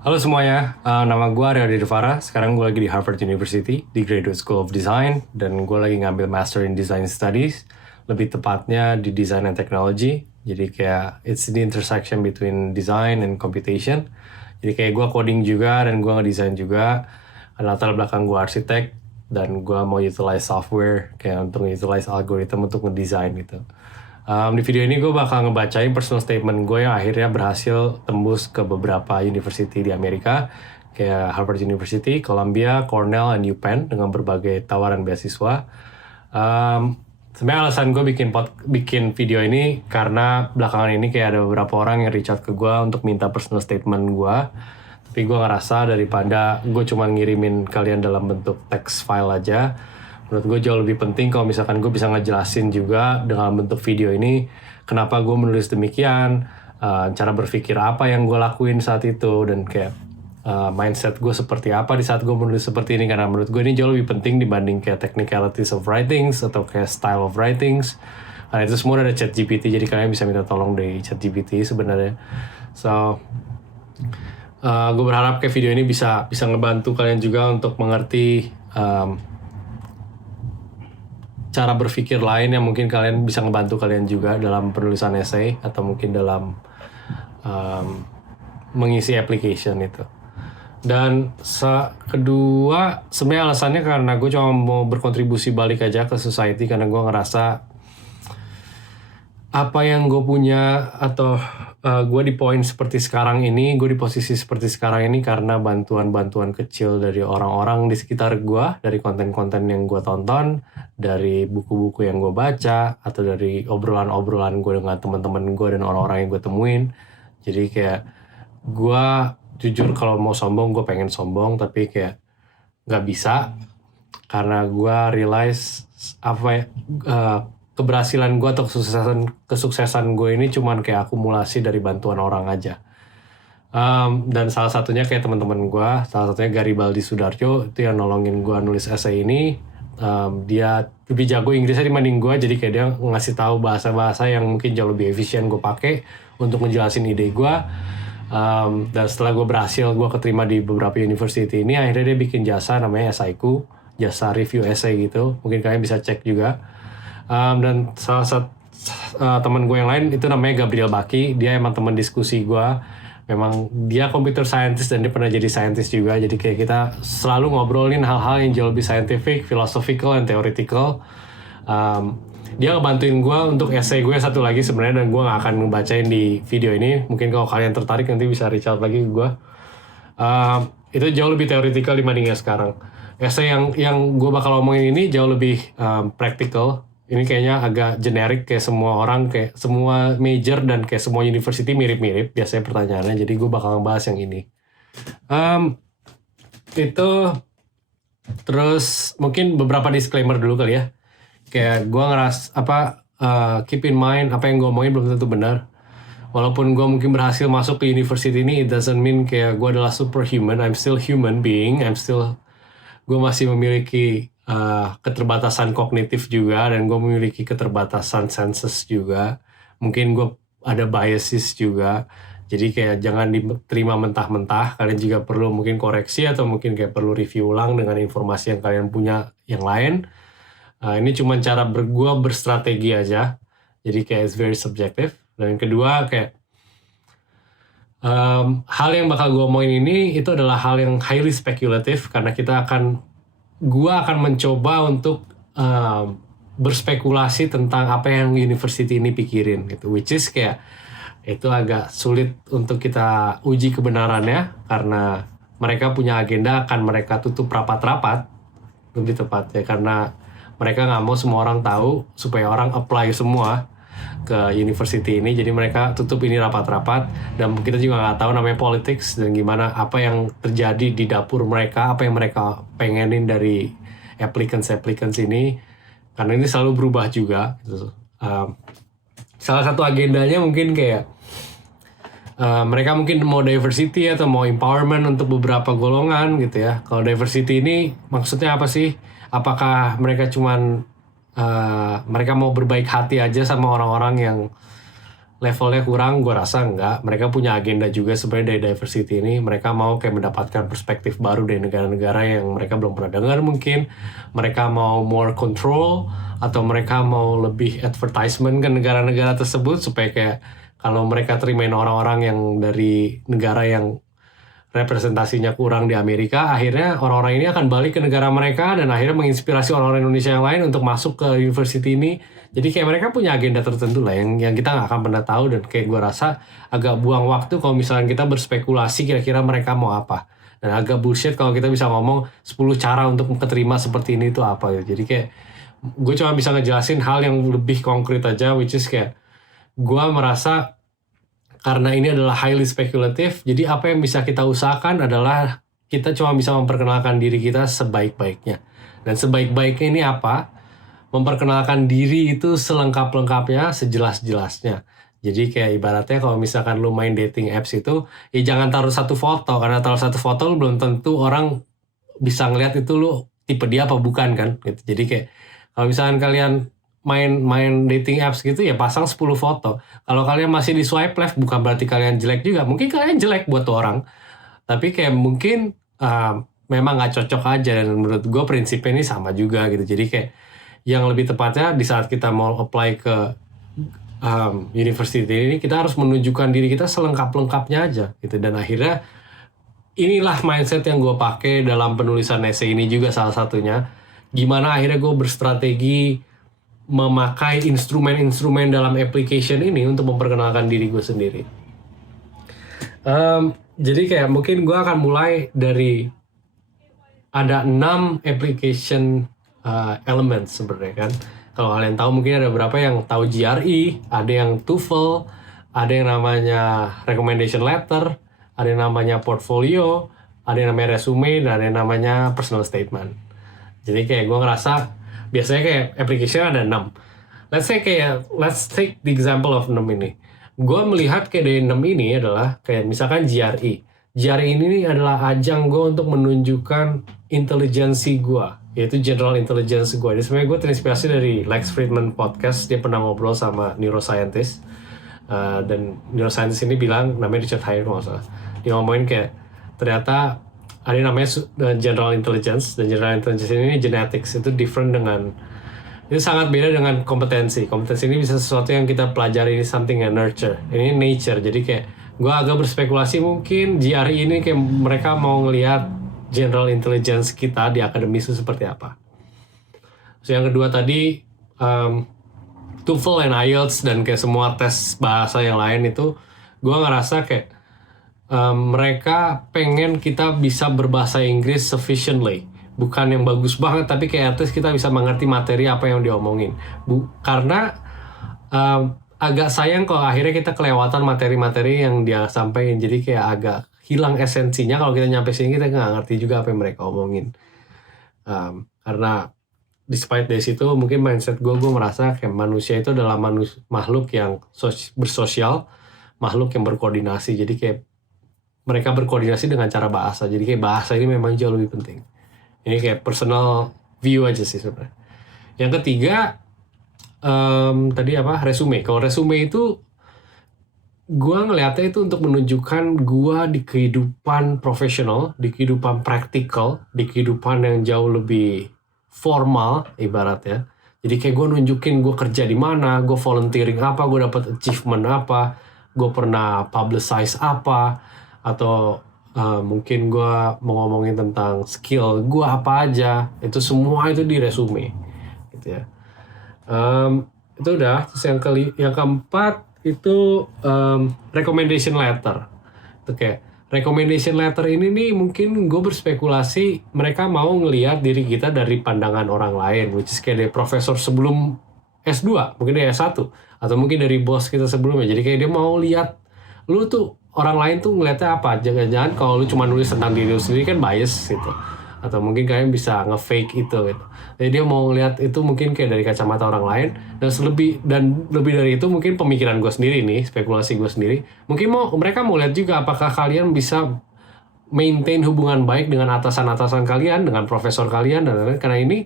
Halo semuanya, nama gue Arya Devara. Sekarang gue lagi di Harvard University di Graduate School of Design dan gue lagi ngambil Master in Design Studies, lebih tepatnya di Design and Technology. Jadi kayak it's the intersection between design and computation. Jadi kayak gue coding juga dan gue ngedesain juga. Latar belakang gue arsitek dan gue mau utilize software kayak untuk utilize algoritma untuk ngedesain gitu. Di video ini gue bakal ngebacain personal statement gue yang akhirnya berhasil tembus ke beberapa university di Amerika, kayak Harvard University, Columbia, Cornell, and UPenn dengan berbagai tawaran beasiswa. Sebenarnya alasan gue bikin video ini karena belakangan ini kayak ada beberapa orang yang reach out ke gue untuk minta personal statement gue. Tapi gue ngerasa daripada gue cuma ngirimin kalian dalam bentuk text file aja, menurut gue jauh lebih penting kalau misalkan gue bisa ngejelasin juga dengan bentuk video ini kenapa gue menulis demikian, cara berpikir apa yang gue lakuin saat itu, dan kayak mindset gue seperti apa di saat gue menulis seperti ini. Karena menurut gue ini jauh lebih penting dibanding kayak technicalities of writings atau kayak style of writings. Itu semua ada ChatGPT, jadi kalian bisa minta tolong dari ChatGPT sebenarnya. So gue berharap kayak video ini bisa ngebantu kalian juga untuk mengerti cara berpikir lain yang mungkin kalian bisa ngebantu kalian juga dalam penulisan essay atau mungkin dalam mengisi application itu. Dan kedua, sebenarnya alasannya karena gue cuma mau berkontribusi balik aja ke society, karena gue ngerasa apa yang gue punya atau gue di poin seperti sekarang ini, gue di posisi seperti sekarang ini karena bantuan-bantuan kecil dari orang-orang di sekitar gue, dari konten-konten yang gue tonton, dari buku-buku yang gue baca, atau dari obrolan-obrolan gue dengan teman-teman gue dan orang-orang yang gue temuin. Jadi kayak gue jujur kalau mau sombong, gue pengen sombong, tapi kayak nggak bisa karena gue realize keberhasilan gue atau kesuksesan gue ini cuman kayak akumulasi dari bantuan orang aja. Dan salah satunya kayak teman-teman gue, salah satunya Garibaldi Sudarjo, itu yang nolongin gue nulis essay ini. Dia lebih jago Inggrisnya dibanding gue, jadi kayak dia ngasih tahu bahasa-bahasa yang mungkin jauh lebih efisien gue pakai untuk ngejelasin ide gue. Dan setelah gue berhasil, gue keterima di beberapa university ini, akhirnya dia bikin jasa namanya SIku, jasa review essay gitu. Mungkin kalian bisa cek juga. Dan salah satu teman gue yang lain itu namanya Gabriel Baki. Dia emang teman diskusi gue. Memang dia computer scientist dan dia pernah jadi scientist juga. Jadi kayak kita selalu ngobrolin hal-hal yang jauh lebih scientific, philosophical, and theoretical. Dia ngebantuin gue untuk essay gue satu lagi sebenarnya, dan gue gak akan ngebacain di video ini. Mungkin kalau kalian tertarik nanti bisa reach out lagi ke gue. Itu jauh lebih theoretical dibandingnya sekarang. Essay yang gue bakal ngomongin ini jauh lebih practical. Ini kayaknya agak generik, kayak semua orang, kayak semua major dan kayak semua university mirip-mirip biasanya pertanyaannya. Jadi gue bakal ngebahas yang ini. Itu terus mungkin beberapa disclaimer dulu kali ya. Kayak gue keep in mind apa yang gue omongin belum tentu benar. Walaupun gue mungkin berhasil masuk ke university ini, it doesn't mean kayak gue adalah superhuman. I'm still human being. Gue masih memiliki keterbatasan kognitif juga, dan gue memiliki keterbatasan senses juga. Mungkin gue ada biases juga. Jadi kayak jangan diterima mentah-mentah. Kalian juga perlu mungkin koreksi atau mungkin kayak perlu review ulang dengan informasi yang kalian punya yang lain. Ini cuma cara gue berstrategi aja. Jadi kayak it's very subjective. Dan yang kedua kayak hal yang bakal gue omongin ini itu adalah hal yang highly speculative, karena gue akan mencoba untuk berspekulasi tentang apa yang university ini pikirin gitu, which is kayak itu agak sulit untuk kita uji kebenarannya karena mereka punya agenda akan mereka tutup rapat-rapat, lebih tepatnya karena mereka nggak mau semua orang tahu supaya orang apply semua ke university ini. Jadi mereka tutup ini rapat-rapat, dan kita juga nggak tahu namanya politics dan gimana apa yang terjadi di dapur mereka, apa yang mereka pengenin dari applicants ini, karena ini selalu berubah juga gitu. Salah satu agendanya mungkin kayak mereka mungkin mau diversity atau mau empowerment untuk beberapa golongan gitu ya. Kalau diversity ini maksudnya apa sih? Apakah mereka mereka mau berbaik hati aja sama orang-orang yang levelnya kurang, gue rasa enggak. Mereka punya agenda juga sebenarnya dari diversity ini. Mereka mau kayak mendapatkan perspektif baru dari negara-negara yang mereka belum pernah dengar mungkin. Mereka mau more control, atau mereka mau lebih advertisement ke negara-negara tersebut supaya kayak kalau mereka terimain orang-orang yang dari negara yang representasinya kurang di Amerika, akhirnya orang-orang ini akan balik ke negara mereka dan akhirnya menginspirasi orang-orang Indonesia yang lain untuk masuk ke university ini. Jadi kayak mereka punya agenda tertentu lah yang kita nggak akan pernah tahu, dan kayak gue rasa agak buang waktu kalau misalnya kita berspekulasi kira-kira mereka mau apa. Dan agak bullshit kalau kita bisa ngomong 10 cara untuk keterima seperti ini itu apa gitu. Jadi kayak gue cuma bisa ngejelasin hal yang lebih konkret aja, which is kayak gue merasa karena ini adalah highly speculative, jadi apa yang bisa kita usahakan adalah kita cuma bisa memperkenalkan diri kita sebaik-baiknya. Dan sebaik-baiknya ini apa? Memperkenalkan diri itu selengkap-lengkapnya, sejelas-jelasnya. Jadi kayak ibaratnya kalau misalkan lu main dating apps itu, ya jangan taruh satu foto, karena taruh satu foto lu belum tentu orang bisa ngeliat itu lu tipe dia apa bukan kan. Gitu. Jadi kayak kalau misalkan kalian main dating apps gitu ya pasang 10 foto. Kalau kalian masih di swipe left bukan berarti kalian jelek juga. Mungkin kalian jelek buat tuh orang. Tapi kayak mungkin memang nggak cocok aja, dan menurut gue prinsipnya ini sama juga gitu. Jadi kayak yang lebih tepatnya di saat kita mau apply ke university ini, kita harus menunjukkan diri kita selengkap-lengkapnya aja gitu. Dan akhirnya inilah mindset yang gue pakai dalam penulisan essay ini juga salah satunya. Gimana akhirnya gue berstrategi memakai instrumen-instrumen dalam application ini untuk memperkenalkan diri gue sendiri. Jadi kayak mungkin gue akan mulai dari ada 6 application elements sebenarnya kan. Kalau kalian tahu mungkin ada beberapa yang tahu GRE, ada yang TOEFL, ada yang namanya recommendation letter, ada yang namanya portfolio, ada yang namanya resume, dan ada yang namanya personal statement. Jadi kayak gue ngerasa biasanya kayak application ada 6. Let's take the example of 6 ini. Gue melihat kayak dari 6 ini adalah kayak misalkan GRE. GRE ini adalah ajang gue untuk menunjukkan intelijensi gue, yaitu general intelligence gue. Jadi sebenarnya gue terinspirasi dari Lex Fridman podcast. Dia pernah ngobrol sama neuroscientist. Dan neuroscientist ini bilang, namanya Richard Hayek kalau nggak salah. Dia ngomongin kayak ternyata ada yang namanya general intelligence, dan general intelligence ini genetics, itu different dengan, itu sangat beda dengan kompetensi. Kompetensi ini bisa sesuatu yang kita pelajari, ini something yang nurture, ini nature. Jadi kayak gue agak berspekulasi mungkin GRE ini kayak mereka mau ngelihat general intelligence kita di akademis itu seperti apa. So yang kedua tadi TOEFL and IELTS dan kayak semua tes bahasa yang lain itu, gue ngerasa kayak mereka pengen kita bisa berbahasa Inggris sufficiently. Bukan yang bagus banget, tapi kayak at least kita bisa mengerti materi apa yang diomongin. Karena agak sayang kalau akhirnya kita kelewatan materi-materi yang dia sampaikan. Jadi kayak agak hilang esensinya kalau kita nyampe sini kita nggak ngerti juga apa yang mereka omongin. Karena despite dari situ mungkin mindset gue merasa kayak manusia itu adalah makhluk yang bersosial, makhluk yang berkoordinasi. Jadi kayak mereka berkoordinasi dengan cara bahasa. Jadi kayak bahasa ini memang jauh lebih penting. Ini kayak personal view aja sih sebenarnya. Yang ketiga, tadi apa? Resume. Kalau resume itu, gue ngeliatnya itu untuk menunjukkan gue di kehidupan profesional, di kehidupan praktikal, di kehidupan yang jauh lebih formal ibaratnya. Jadi kayak gue nunjukin gue kerja di mana, gue volunteering apa, gue dapat achievement apa, gue pernah publicize apa, atau mungkin gue mau ngomongin tentang skill gue apa aja, itu semua itu di resume gitu ya. Itu udah. Terus yang keempat itu recommendation letter. Itu kayak recommendation letter ini nih mungkin gue berspekulasi mereka mau ngelihat diri kita dari pandangan orang lain, which is kayak dari profesor sebelum S2, mungkin dari S1, atau mungkin dari bos kita sebelumnya. Jadi kayak dia mau lihat lu tuh orang lain tuh ngeliatnya apa. Jangan-jangan kalau lu cuma nulis tentang diri lu sendiri kan bias gitu, atau mungkin kalian bisa nge-fake itu gitu. Jadi dia mau ngeliat itu mungkin kayak dari kacamata orang lain, dan lebih dari itu mungkin pemikiran gue sendiri nih, spekulasi gue sendiri. Mungkin mereka mau lihat juga apakah kalian bisa maintain hubungan baik dengan atasan-atasan kalian, dengan profesor kalian, dan lain-lain. Karena ini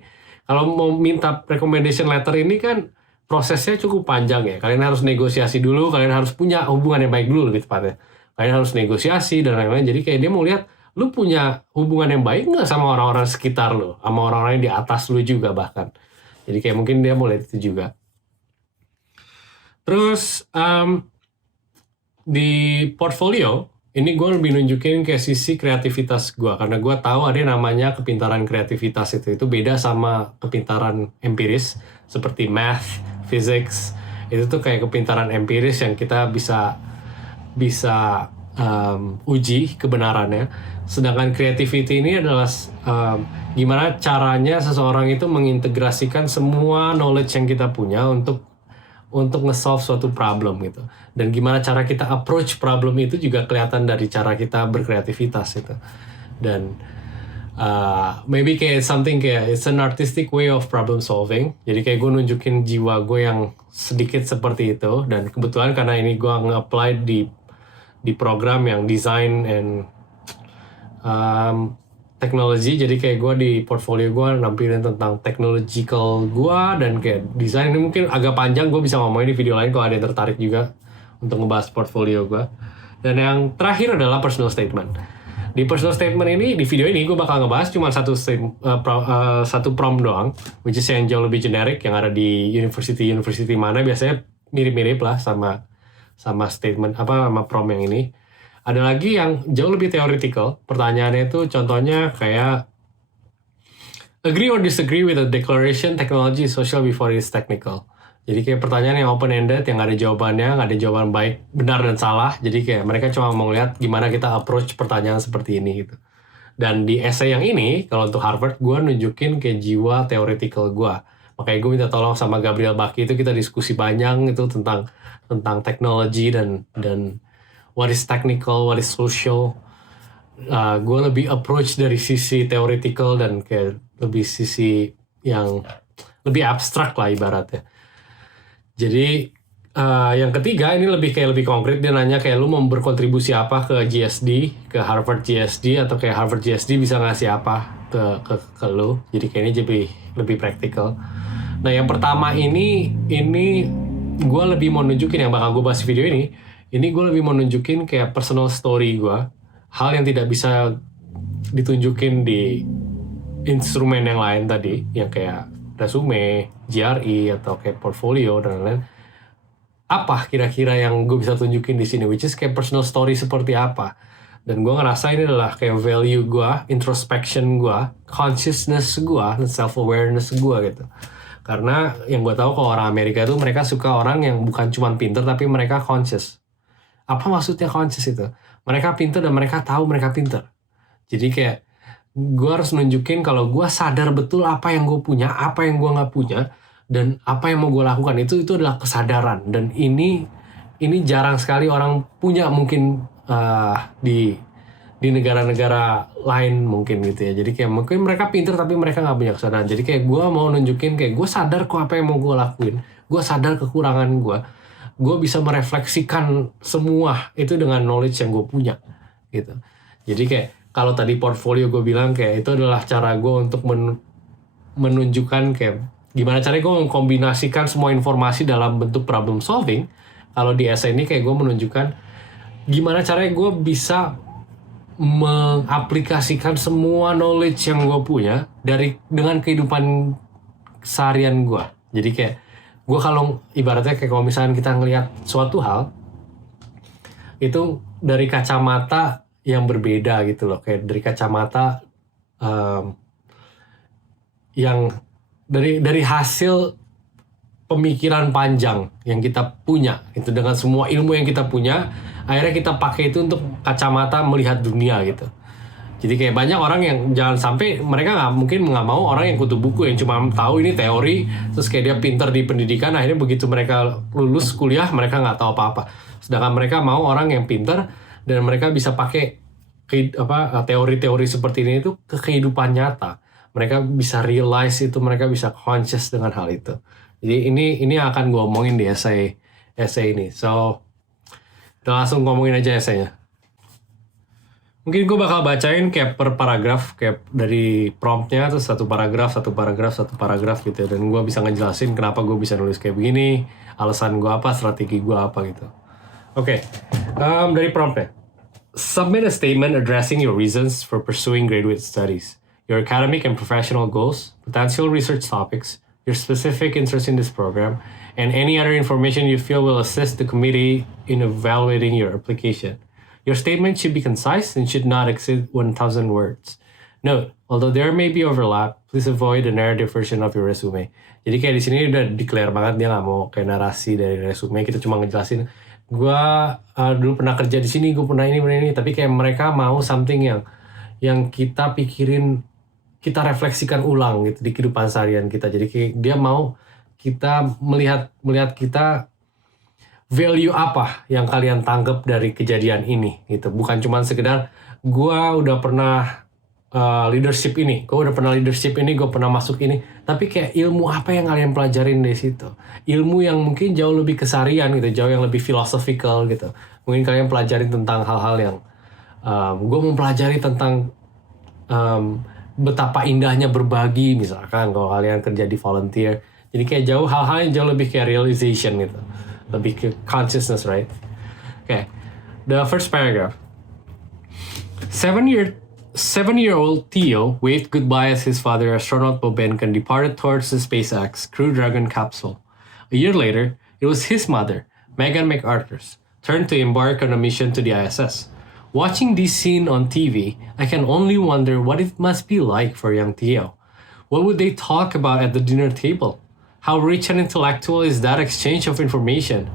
kalau mau minta recommendation letter ini kan prosesnya cukup panjang ya. Kalian harus negosiasi dulu, kalian harus punya hubungan yang baik dulu lebih tepatnya. Kalian harus negosiasi dan lain-lain. Jadi kayak dia mau lihat lu punya hubungan yang baik nggak sama orang-orang sekitar lu, sama orang-orang yang di atas lu juga bahkan. Jadi kayak mungkin dia mau lihat itu juga. Terus di portfolio ini gue lebih nunjukin kayak sisi kreativitas gue, karena gue tahu ada yang namanya kepintaran kreativitas itu beda sama kepintaran empiris seperti math, physics. Itu tuh kayak kepintaran empiris yang kita bisa uji kebenarannya. Sedangkan creativity ini adalah gimana caranya seseorang itu mengintegrasikan semua knowledge yang kita punya untuk nge-solve suatu problem gitu. Dan gimana cara kita approach problem itu juga kelihatan dari cara kita berkreativitas itu. Dan maybe kayak something kayak it's an artistic way of problem solving. Jadi kayak gue nunjukin jiwa gue yang sedikit seperti itu. Dan kebetulan karena ini gue nge-apply di program yang design and teknologi, jadi kayak gue di portfolio gue nampilin tentang technological gue dan kayak desain. Ini mungkin agak panjang, gue bisa ngomongin di video lain kalau ada yang tertarik juga untuk ngebahas portfolio gue. Dan yang terakhir adalah personal statement. Di personal statement ini, di video ini gue bakal ngebahas cuma satu prompt doang, which is yang jauh lebih generic, yang ada di university mana biasanya mirip-mirip lah sama statement sama prompt yang ini. Ada lagi yang jauh lebih theoretical. Pertanyaannya itu contohnya kayak agree or disagree with the declaration technology is social before it is technical. Jadi kayak pertanyaan yang open-ended, yang nggak ada jawabannya, nggak ada jawaban baik, benar dan salah. Jadi kayak mereka cuma mau lihat gimana kita approach pertanyaan seperti ini gitu. Dan di essay yang ini, kalau untuk Harvard, gue nunjukin kayak jiwa theoretical gue. Makanya gue minta tolong sama Gabriel Baki, itu kita diskusi banyak itu tentang teknologi dan what is technical, what is social. Gue lebih approach dari sisi theoretical dan kayak lebih sisi yang lebih abstrak lah ibaratnya. Jadi yang ketiga ini lebih konkret. Dia nanya kayak lu mau berkontribusi apa ke GSD, ke Harvard GSD, atau kayak Harvard GSD bisa ngasih apa ke lu. Jadi kayaknya lebih praktikal. Nah yang pertama ini gue lebih mau nunjukin, yang bakal gue bahas di video ini gue lebih mau nunjukin kayak personal story gue, hal yang tidak bisa ditunjukin di instrumen yang lain tadi, yang kayak resume, GRE, atau kayak portfolio dan lain-lain. Apa kira-kira yang gue bisa tunjukin di sini, which is kayak personal story seperti apa. Dan gue ngerasa ini adalah kayak value gue, introspection gue, consciousness gue, dan self-awareness gue gitu. Karena yang gue tahu kalau orang Amerika itu mereka suka orang yang bukan cuma pinter tapi mereka conscious. Apa maksudnya conscious itu? Mereka pinter dan mereka tahu mereka pinter. Jadi kayak gue harus nunjukin kalau gue sadar betul apa yang gue punya, apa yang gue nggak punya, dan apa yang mau gue lakukan itu adalah kesadaran. Dan ini jarang sekali orang punya, mungkin di negara-negara lain mungkin gitu ya. Jadi kayak mungkin mereka pinter tapi mereka nggak punya kesadaran. Jadi kayak gue mau nunjukin kayak gue sadar kok apa yang mau gue lakuin. Gue sadar kekurangan gue. Gue bisa merefleksikan semua itu dengan knowledge yang gue punya gitu. Jadi kayak kalau tadi portfolio gue bilang kayak itu adalah cara gue untuk menunjukkan kayak gimana caranya gue mengkombinasikan semua informasi dalam bentuk problem solving. Kalau di essay ini kayak gue menunjukkan gimana caranya gue bisa mengaplikasikan semua knowledge yang gue punya dengan kehidupan seharian gue. Jadi kayak gue kalau ibaratnya kayak kalau misalnya kita ngelihat suatu hal itu dari kacamata yang berbeda gitu loh, kayak dari kacamata yang dari hasil pemikiran panjang yang kita punya itu, dengan semua ilmu yang kita punya akhirnya kita pakai itu untuk kacamata melihat dunia gitu. Jadi kayak banyak orang yang jangan sampai mereka nggak mau orang yang kutu buku yang cuma tahu ini teori terus kayak dia pintar di pendidikan, akhirnya begitu mereka lulus kuliah mereka nggak tahu apa-apa. Sedangkan mereka mau orang yang pintar dan mereka bisa pakai teori-teori seperti ini itu ke kehidupan nyata. Mereka bisa realize itu, mereka bisa conscious dengan hal itu. Jadi ini akan gue omongin di essay ini. So kita langsung ngomongin aja essaynya. Mungkin gue bakal bacain kayak per paragraf, kayak dari promptnya terus satu paragraf gitu ya. Dan gue bisa ngejelasin kenapa gue bisa nulis kayak begini, alasan gue apa, strategi gue apa gitu. Oke, dari promptnya. Submit a statement addressing your reasons for pursuing graduate studies, your academic and professional goals, potential research topics, your specific interest in this program, and any other information you feel will assist the committee in evaluating your application. Your statement should be concise and should not exceed 1,000 words. Note, although there may be overlap, please avoid the narrative version of your resume. Jadi kayak di sini udah declare banget dia nggak mau kayak narasi dari resume. Kita cuma ngejelasin, gue dulu pernah kerja di sini, gue pernah ini. Tapi kayak mereka mau something yang kita pikirin, kita refleksikan ulang gitu di kehidupan seharian kita. Jadi kayak dia mau kita melihat kita value apa yang kalian tangkap dari kejadian ini gitu. Bukan cuma sekedar gue udah pernah leadership ini, gue pernah masuk ini, tapi kayak ilmu apa yang kalian pelajarin dari situ, ilmu yang mungkin jauh lebih kesarian gitu, jauh yang lebih philosophical gitu. Mungkin kalian pelajarin tentang hal-hal yang gue mempelajari tentang betapa indahnya berbagi misalkan kalau kalian kerja di volunteer. Jadi kayak hal-hal yang jauh lebih kayak realization gitu, lebih ke consciousness, right? Okay, the first paragraph. 7-year-old Theo waved goodbye as his father, astronaut Bob Behnken, departed towards the SpaceX Crew Dragon capsule. A year later, it was his mother, Megan McArthur's, turn to embark on a mission to the ISS. Watching this scene on TV, I can only wonder what it must be like for young Theo. What would they talk about at the dinner table? How rich and intellectual is that exchange of information?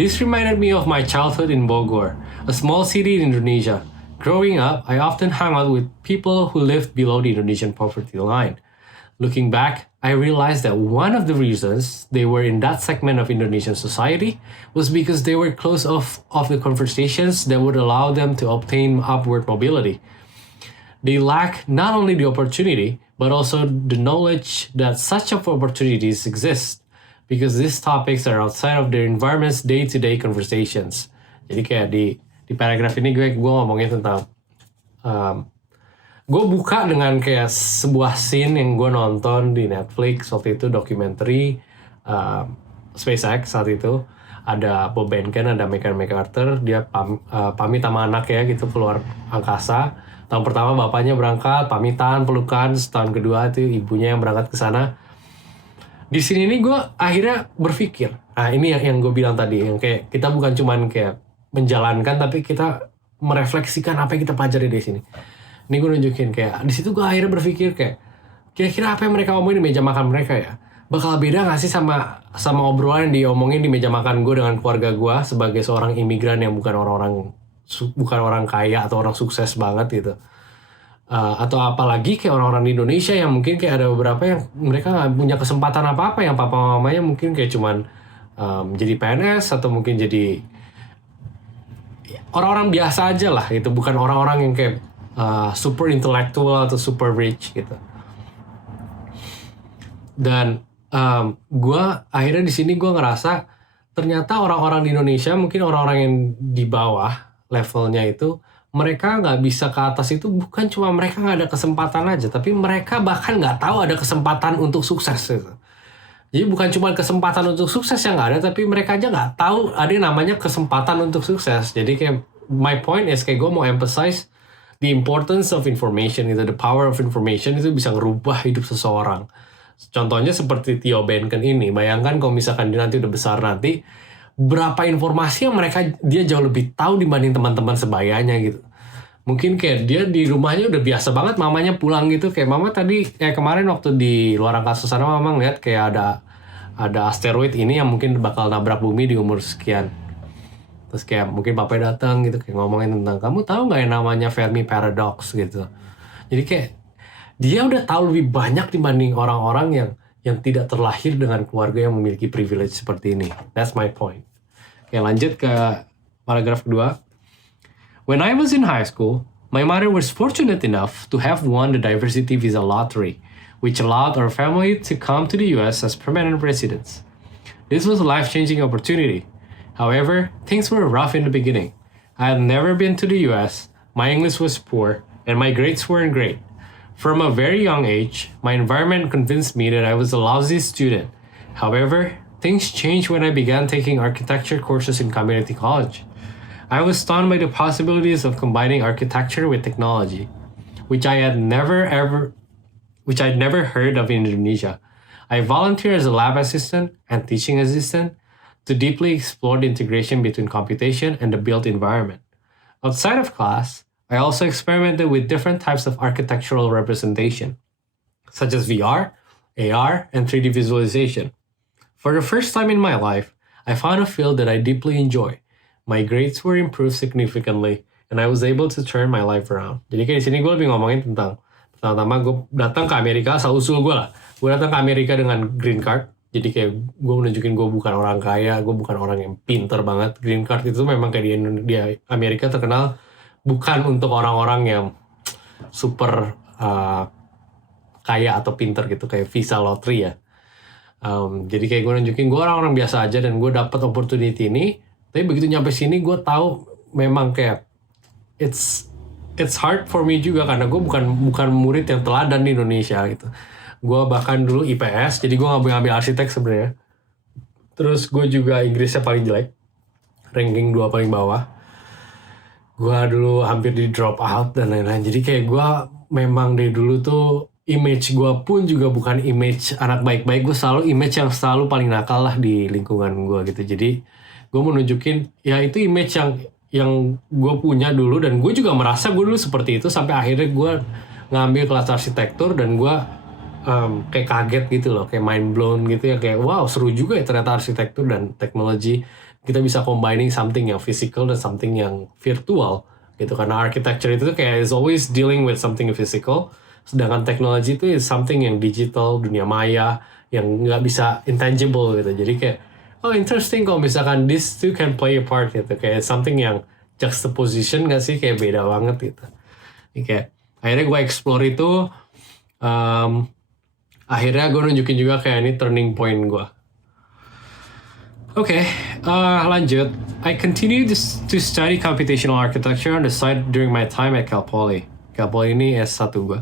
This reminded me of my childhood in Bogor, a small city in Indonesia. Growing up, I often hung out with people who lived below the Indonesian poverty line. Looking back, I realized that one of the reasons they were in that segment of Indonesian society was because they were closed off of the conversations that would allow them to obtain upward mobility. They lack not only the opportunity, but also the knowledge that such opportunities exist, because these topics are outside of their environment's day-to-day conversations. Jadi kayak di paragraf ini gue ngomongin tentang gue buka dengan kayak sebuah scene yang gue nonton di Netflix waktu itu, dokumenter SpaceX. Saat itu ada Bob Behnken, ada Megan McArthur, dia pamit sama anak ya gitu keluar angkasa. Tahun pertama bapaknya berangkat, pamitan, pelukan. Tahun kedua itu ibunya yang berangkat ke sana. Di sini nih gue akhirnya berpikir, ini yang gue bilang tadi, yang kayak kita bukan cuman kayak menjalankan, tapi kita merefleksikan apa yang kita pelajari dari sini. Ini gue nunjukin kayak di situ gue akhirnya berpikir kayak kira-kira apa yang mereka omongin di meja makan mereka ya, bakal beda nggak sih sama obrolan yang diomongin di meja makan gue dengan keluarga gue sebagai seorang imigran yang bukan orang kaya atau orang sukses banget gitu. Atau apalagi kayak orang-orang di Indonesia yang mungkin kayak ada beberapa yang mereka nggak punya kesempatan apa-apa, yang papa mamanya mungkin kayak cuman jadi PNS atau mungkin jadi orang-orang biasa aja lah gitu, bukan orang-orang yang kayak super intellectual atau super rich gitu. Dan gue akhirnya di sini gue ngerasa ternyata orang-orang di Indonesia, mungkin orang-orang yang di bawah levelnya itu, mereka nggak bisa ke atas itu bukan cuma mereka nggak ada kesempatan aja, tapi mereka bahkan nggak tahu ada kesempatan untuk sukses gitu. Jadi bukan cuma kesempatan untuk sukses yang nggak ada, tapi mereka aja nggak tahu ada yang namanya kesempatan untuk sukses. Jadi kayak my point is kayak gue mau emphasize the importance of information, itu the power of information itu bisa ngerubah hidup seseorang. Contohnya seperti Theo Behnken ini, bayangkan kalau misalkan dia nanti udah besar nanti, berapa informasi yang dia jauh lebih tahu dibanding teman-teman sebayanya gitu. Mungkin kayak dia di rumahnya udah biasa banget mamanya pulang gitu, kayak mama tadi kemarin waktu di luar angkasa sana mama ngeliat kayak ada asteroid ini yang mungkin bakal nabrak bumi di umur sekian. Terus kayak mungkin bapaknya datang gitu kayak ngomongin tentang, kamu tahu nggak yang namanya Fermi Paradox gitu. Jadi kayak dia udah tahu lebih banyak dibanding orang-orang yang tidak terlahir dengan keluarga yang memiliki privilege seperti ini. That's my point. Oke, lanjut ke paragraf kedua. When I was in high school, my mother was fortunate enough to have won the diversity visa lottery, which allowed our family to come to the US as permanent residents. This was a life-changing opportunity. However, things were rough in the beginning. I had never been to the US, my English was poor, and my grades weren't great. From a very young age, my environment convinced me that I was a lousy student. However, things changed when I began taking architecture courses in community college. I was stunned by the possibilities of combining architecture with technology, which I'd never heard of in Indonesia. I volunteered as a lab assistant and teaching assistant to deeply explore the integration between computation and the built environment. Outside of class, I also experimented with different types of architectural representation, such as VR, AR, and 3D visualization. For the first time in my life, I found a field that I deeply enjoy. My grades were improved significantly, and I was able to turn my life around. Jadi kayak di sini gue lebih ngomongin tentang pertama gue datang ke Amerika, usul gue lah. Gue datang ke Amerika dengan green card. Jadi kayak gue menunjukin gue bukan orang kaya, gue bukan orang yang pinter banget. Green card itu memang kayak di Amerika terkenal bukan untuk orang-orang yang super kaya atau pinter gitu, kayak visa lottery ya. Jadi kayak gue nunjukin gue orang-orang biasa aja dan gue dapat opportunity ini. Tapi begitu nyampe sini gue tahu memang kayak it's hard for me juga karena gue bukan murid yang teladan di Indonesia gitu. Gue bahkan dulu IPS, jadi gue ngambil arsitek sebenarnya. Terus gue juga Inggrisnya paling jelek, ranking 2 paling bawah. Gue dulu hampir di drop out dan lain-lain. Jadi kayak gue memang dari dulu tuh image gue pun juga bukan image anak baik-baik. Gue selalu image yang selalu paling nakal lah di lingkungan gue gitu. Jadi gue mau nunjukin ya itu image yang gue punya dulu, dan gue juga merasa gue dulu seperti itu sampai akhirnya gue ngambil kelas arsitektur dan gue kayak kaget gitu loh, kayak mind blown gitu ya, kayak wow seru juga ya ternyata arsitektur dan teknologi kita bisa combining something yang physical dan something yang virtual gitu, karena architecture itu tuh kayak is always dealing with something physical, sedangkan teknologi itu is something yang digital, dunia maya yang nggak bisa intangible gitu. Jadi kayak oh interesting kalau misalkan these two can play a part gitu, kayak something yang juxtaposition nggak sih, kayak beda banget gitu. Jadi kayak akhirnya gue explore itu, akhirnya gue nunjukin juga kayak ini turning point gue. Oke, lanjut. I continued to study computational architecture on the side during my time at Cal Poly. Cal Poly ini S1 gue.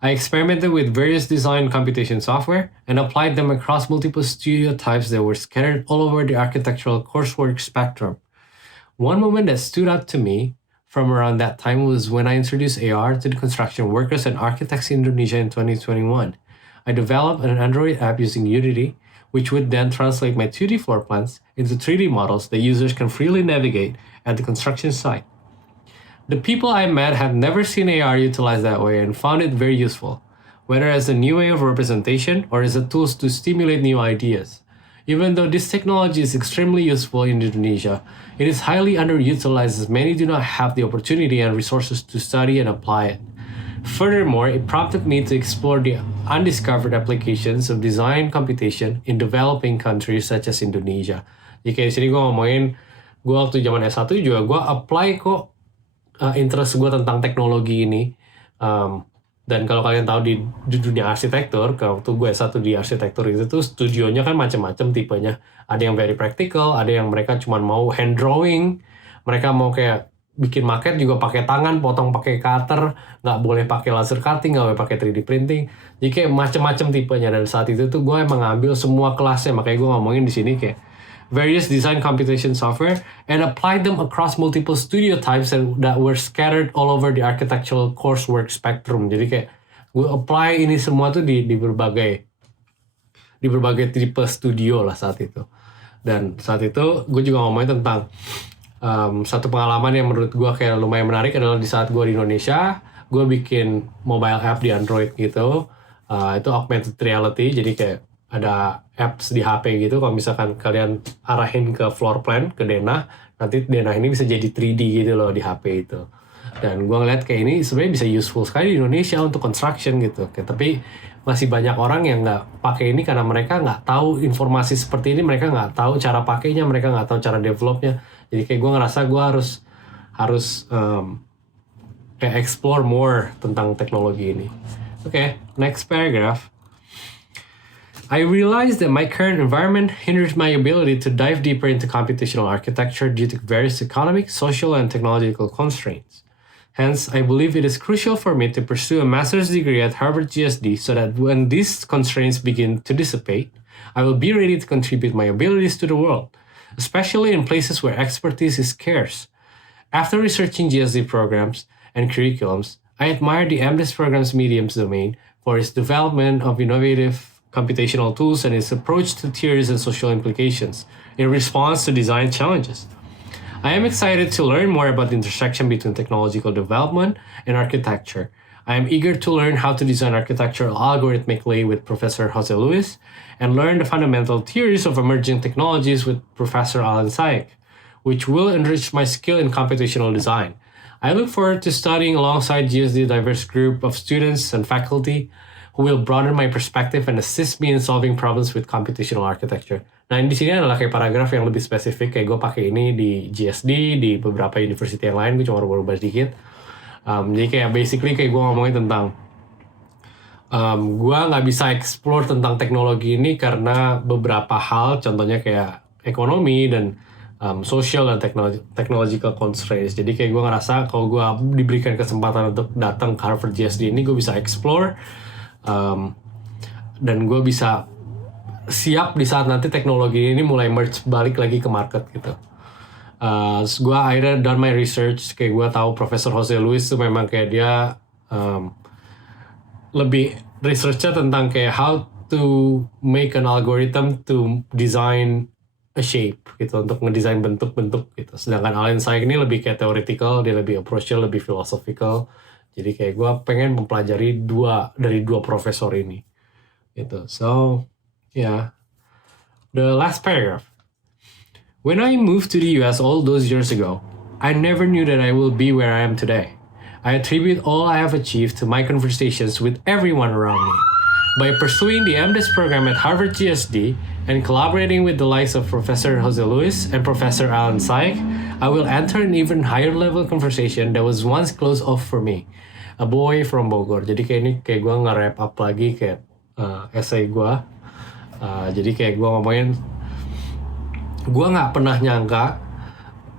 I experimented with various design computation software and applied them across multiple studio types that were scattered all over the architectural coursework spectrum. One moment that stood out to me from around that time was when I introduced AR to the construction workers and architects in Indonesia in 2021. I developed an Android app using Unity, which would then translate my 2D floor plans into 3D models that users can freely navigate at the construction site. The people I met had never seen AR utilized that way and found it very useful, whether as a new way of representation or as a tool to stimulate new ideas. Even though this technology is extremely useful in Indonesia, it is highly underutilized as many do not have the opportunity and resources to study and apply it. Furthermore, it prompted me to explore the undiscovered applications of design computation in developing countries such as Indonesia. Jadi kayak sini gue ngomongin, gue waktu zaman S1 juga gue apply kok interest gue tentang teknologi ini. Dan kalau kalian tahu di dunia arsitektur, waktu gue S1 di arsitektur itu tuh studionya kan macam-macam tipenya. Ada yang very practical, ada yang mereka cuma mau hand drawing, mereka mau kayak bikin maket juga pakai tangan, potong pakai cutter, nggak boleh pakai laser cutting, nggak boleh pakai 3D printing. Jadi kayak macam-macam tipenya. Dan saat itu tuh gue emang ngambil semua kelasnya, makanya gue ngomongin di sini kayak various design computation software and applied them across multiple studio types that were scattered all over the architectural coursework spectrum. Jadi kayak gue apply ini semua tuh di berbagai tipe studio lah saat itu. Dan saat itu gue juga ngomongin tentang satu pengalaman yang menurut gue kayak lumayan menarik adalah di saat gue di Indonesia, gue bikin mobile app di Android gitu. Itu augmented reality, jadi kayak ada apps di HP gitu. Kalau misalkan kalian arahin ke floor plan, ke denah, nanti denah ini bisa jadi 3D gitu loh di HP itu. Dan gue ngeliat kayak ini sebenarnya bisa useful sekali di Indonesia untuk construction gitu. Tapi masih banyak orang yang nggak pakai ini karena mereka nggak tahu informasi seperti ini, mereka nggak tahu cara pakainya, mereka nggak tahu cara developnya. Jadi kayak gue ngerasa gue harus kayak explore more tentang teknologi ini. Okay, next paragraph. I realized that my current environment hinders my ability to dive deeper into computational architecture due to various economic, social, and technological constraints. Hence, I believe it is crucial for me to pursue a master's degree at Harvard GSD so that when these constraints begin to dissipate, I will be ready to contribute my abilities to the world, especially in places where expertise is scarce. After researching GSD programs and curriculums, I admire the MDiS program's mediums domain for its development of innovative computational tools and its approach to theories and social implications in response to design challenges. I am excited to learn more about the intersection between technological development and architecture. I am eager to learn how to design architecture algorithmically with Professor Jose Luis and learn the fundamental theories of emerging technologies with Professor Alan Sayek, which will enrich my skill in computational design. I look forward to studying alongside GSD's diverse group of students and faculty who will broaden my perspective and assist me in solving problems with computational architecture. Nah, di sini adalah kayak paragraf yang lebih spesifik, kayak gue pakai ini di GSD, di beberapa university yang lain, gue cuma rubah-rubah sedikit. Jadi kayak basically kayak gue ngomongin tentang gue nggak bisa explore tentang teknologi ini karena beberapa hal, contohnya kayak ekonomi dan social dan technological constraints. Jadi kayak gue ngerasa kalau gue diberikan kesempatan untuk datang ke Harvard GSD ini, gue bisa explore dan gue bisa siap di saat nanti teknologi ini mulai merge balik lagi ke market gitu. Gue akhirnya done my research, kayak gue tahu Profesor Jose Luis tuh memang kayak dia lebih researchnya tentang kayak how to make an algorithm to design a shape gitu, untuk ngedesain bentuk-bentuk gitu. Sedangkan Alan Sayek ini lebih kayak theoretical, dia lebih approach-nya lebih philosophical. Jadi kayak gue pengen mempelajari dari dua profesor ini gitu. So yeah, the last paragraph. When I moved to the US all those years ago, I never knew that I will be where I am today. I attribute all I have achieved to my conversations with everyone around me. By pursuing the MDiS program at Harvard GSD and collaborating with the likes of Professor Jose Luis and Professor Alan Sayek, I will enter an even higher level conversation that was once closed off for me. A boy from Bogor. Jadi kayak ini kayak gue nge-wrap up lagi kayak essay gue. Jadi kayak gue ngomongin, gue nggak pernah nyangka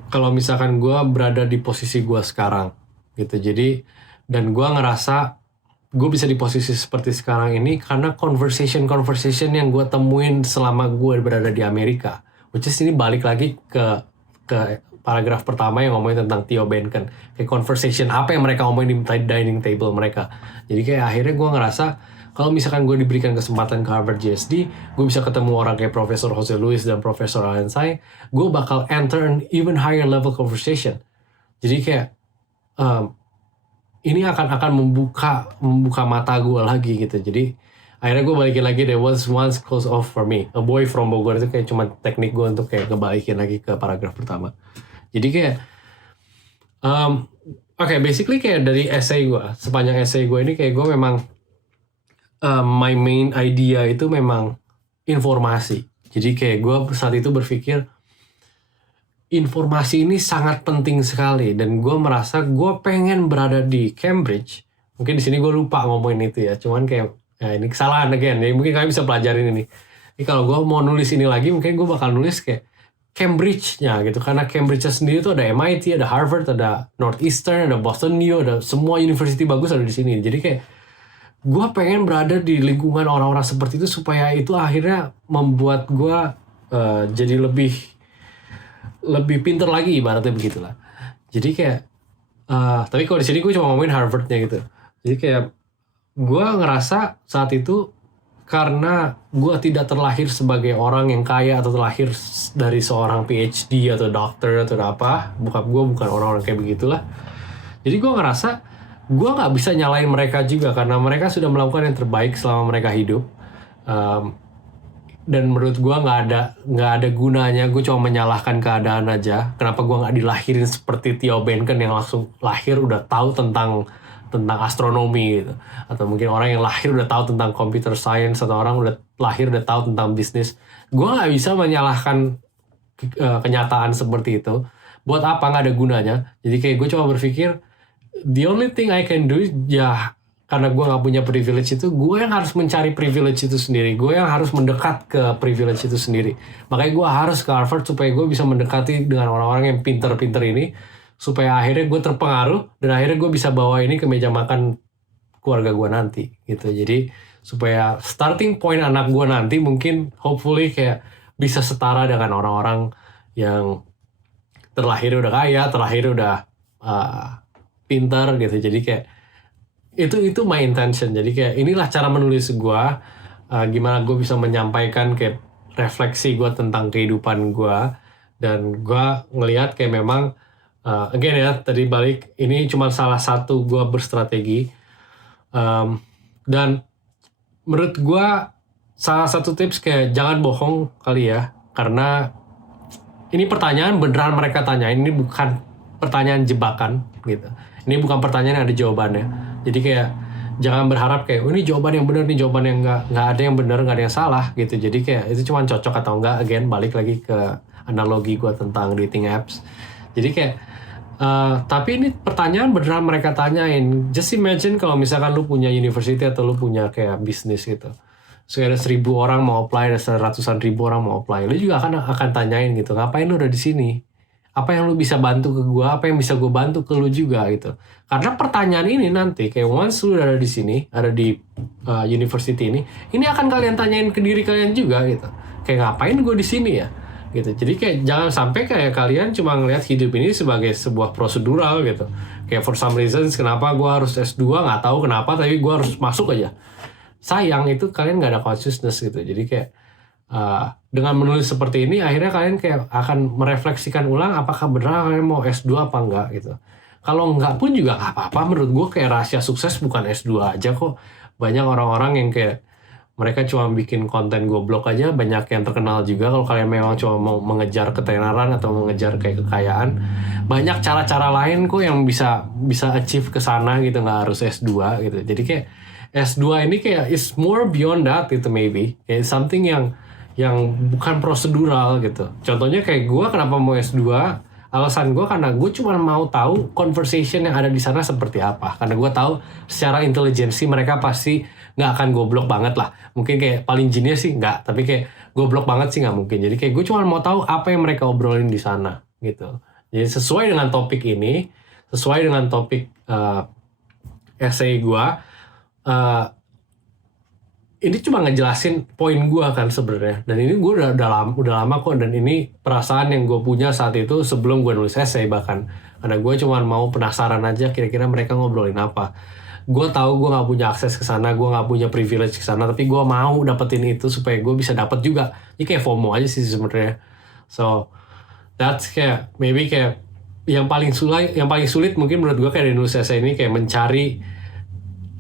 kalau misalkan gue berada di posisi gue sekarang gitu. Jadi dan gue ngerasa gue bisa di posisi seperti sekarang ini karena conversation yang gue temuin selama gue berada di Amerika. Which is ini balik lagi ke paragraf pertama yang ngomongin tentang Theo Benken. Kayak conversation apa yang mereka ngomongin di dining table mereka. Jadi kayak akhirnya gue ngerasa kalau misalkan gue diberikan kesempatan ke Harvard GSD, gue bisa ketemu orang kayak Profesor Jose Luis dan Profesor Alan Sayek, gue bakal enter an even higher level conversation. Jadi kayak ini akan membuka mata gue lagi gitu. Jadi akhirnya gue balikin lagi, there was once closed off for me. A boy from Bogor itu kayak cuma teknik gue untuk kayak ngebalikin lagi ke paragraf pertama. Jadi kayak basically kayak dari essay gue, sepanjang essay gue ini kayak gue memang my main idea itu memang informasi. Jadi kayak gue saat itu berpikir informasi ini sangat penting sekali dan gue merasa gue pengen berada di Cambridge. Mungkin di sini gue lupa ngomongin itu ya, cuman kayak ini kesalahan again. Jadi mungkin kalian bisa pelajarin ini. Jadi kalau gue mau nulis ini lagi, mungkin gue bakal nulis kayak Cambridge-nya gitu, karena Cambridge-nya sendiri tuh ada MIT, ada Harvard, ada Northeastern, ada Boston U, ada semua university bagus ada di sini. Jadi kayak gue pengen berada di lingkungan orang-orang seperti itu supaya itu akhirnya membuat gue jadi lebih pinter lagi, ibaratnya begitulah. Jadi kayak tapi kalau di sini gue cuma ngomongin Harvard-nya gitu. Jadi kayak gue ngerasa saat itu karena gue tidak terlahir sebagai orang yang kaya atau terlahir dari seorang PhD atau dokter atau apa, bokap gue bukan orang-orang kayak begitulah. Jadi gue ngerasa gue nggak bisa nyalain mereka juga karena mereka sudah melakukan yang terbaik selama mereka hidup. Dan menurut gue nggak ada gunanya gue cuma menyalahkan keadaan aja. Kenapa gue nggak dilahirin seperti Theo Benken yang langsung lahir udah tahu tentang astronomi gitu, atau mungkin orang yang lahir udah tahu tentang computer science, atau orang udah lahir udah tahu tentang bisnis. Gue nggak bisa menyalahkan kenyataan seperti itu. Buat apa, nggak ada gunanya. Jadi kayak gue coba berpikir the only thing I can do ya, karena gue nggak punya privilege itu, gue yang harus mencari privilege itu sendiri. Gue yang harus mendekat ke privilege itu sendiri. Makanya gue harus ke Harvard supaya gue bisa mendekati dengan orang-orang yang pinter-pinter ini, supaya akhirnya gue terpengaruh dan akhirnya gue bisa bawa ini ke meja makan keluarga gue nanti gitu. Jadi supaya starting point anak gue nanti mungkin hopefully kayak bisa setara dengan orang-orang yang terlahir udah kaya, terlahir udah pintar gitu. Jadi kayak itu my intention. Jadi kayak inilah cara menulis gue, gimana gue bisa menyampaikan kayak refleksi gue tentang kehidupan gue, dan gue ngelihat kayak memang again ya, tadi balik ini cuma salah satu gue berstrategi. Dan menurut gue salah satu tips kayak jangan bohong kali ya, karena ini pertanyaan beneran mereka tanyain, ini bukan pertanyaan jebakan gitu. Ini bukan pertanyaan yang ada jawabannya. Jadi kayak jangan berharap kayak ini jawaban yang benar, nih jawaban yang nggak ada yang benar, nggak ada yang salah gitu. Jadi kayak itu cuma cocok atau enggak. Again balik lagi ke analogi gue tentang dating apps. Jadi kayak tapi ini pertanyaan beneran mereka tanyain. Just imagine kalau misalkan lu punya university atau lu punya kayak bisnis gitu. So ada 1.000 orang mau apply, ada ratusan ribu orang mau apply. Lu juga akan tanyain gitu, ngapain lu udah di sini? Apa yang lu bisa bantu ke gua? Apa yang bisa gua bantu ke lu juga gitu. Karena pertanyaan ini nanti kayak once lu udah ada di sini, ada di university ini akan kalian tanyain ke diri kalian juga gitu. Kayak ngapain gua di sini ya? Gitu. Jadi kayak jangan sampai kayak kalian cuma ngelihat hidup ini sebagai sebuah prosedural gitu. Kayak for some reasons kenapa gue harus S2 nggak tahu kenapa, tapi gue harus masuk aja. Sayang itu kalian nggak ada consciousness gitu. Jadi kayak dengan menulis seperti ini akhirnya kalian kayak akan merefleksikan ulang apakah benar kalian mau S2 apa enggak gitu. Kalau enggak pun juga nggak apa-apa, menurut gue kayak rahasia sukses bukan S2 aja kok. Banyak orang-orang yang kayak mereka cuma bikin konten goblok aja, banyak yang terkenal juga. Kalau kalian memang cuma mau mengejar ketenaran atau mengejar kayak kekayaan, banyak cara-cara lain kok yang bisa achieve ke sana gitu, nggak harus S2 gitu. Jadi kayak S2 ini kayak is more beyond that gitu, maybe kayak something yang bukan prosedural gitu. Contohnya kayak gue kenapa mau S2, alasan gue karena gue cuma mau tahu conversation yang ada di sana seperti apa. Karena gue tahu secara intelijensi mereka pasti nggak akan goblok banget lah. Mungkin kayak paling genius sih nggak, tapi kayak goblok banget sih nggak mungkin. Jadi kayak gue cuma mau tahu apa yang mereka obrolin di sana gitu. Jadi sesuai dengan topik ini, sesuai dengan topik essay gue, ini cuma ngejelasin poin gue kan sebenarnya. Dan ini gue udah lama kok, dan ini perasaan yang gue punya saat itu sebelum gue nulis essay bahkan. Karena gue cuma mau penasaran aja kira-kira mereka ngobrolin apa. Gue tahu gue nggak punya akses ke sana, gue nggak punya privilege ke sana, tapi gue mau dapetin itu supaya gue bisa dapet juga. Ini kayak FOMO aja sih sebenarnya. So that's kayak maybe kayak yang paling sulit mungkin menurut gue kayak di nulis essay ini kayak mencari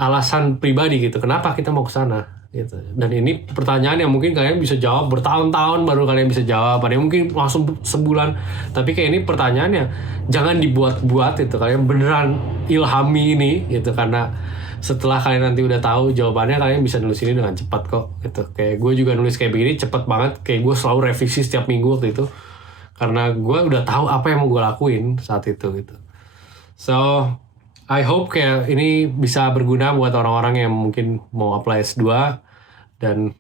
alasan pribadi gitu. Kenapa kita mau ke sana? Gitu. Dan ini pertanyaan yang mungkin kalian bisa jawab bertahun-tahun baru kalian bisa jawab, ada yang mungkin langsung sebulan, tapi kayak ini pertanyaan yang jangan dibuat-buat itu, kalian beneran ilhami ini gitu, karena setelah kalian nanti udah tahu jawabannya kalian bisa nulis ini dengan cepat kok gitu. Kayak gue juga nulis kayak begini cepet banget, kayak gue selalu revisi setiap minggu waktu itu karena gue udah tahu apa yang mau gue lakuin saat itu gitu. So I hope kayak ini bisa berguna buat orang-orang yang mungkin mau apply S2. Dan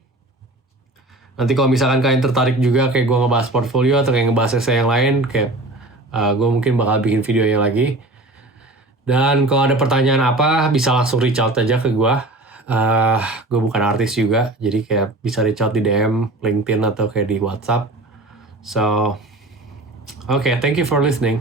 nanti kalau misalkan kalian tertarik juga kayak gue ngebahas portfolio atau kayak ngebahas essay yang lain, kayak gue mungkin bakal bikin videonya lagi. Dan kalau ada pertanyaan apa bisa langsung reach out aja ke gue. Gue bukan artis juga, jadi kayak bisa reach out di DM, LinkedIn atau kayak di WhatsApp. So, okay, thank you for listening.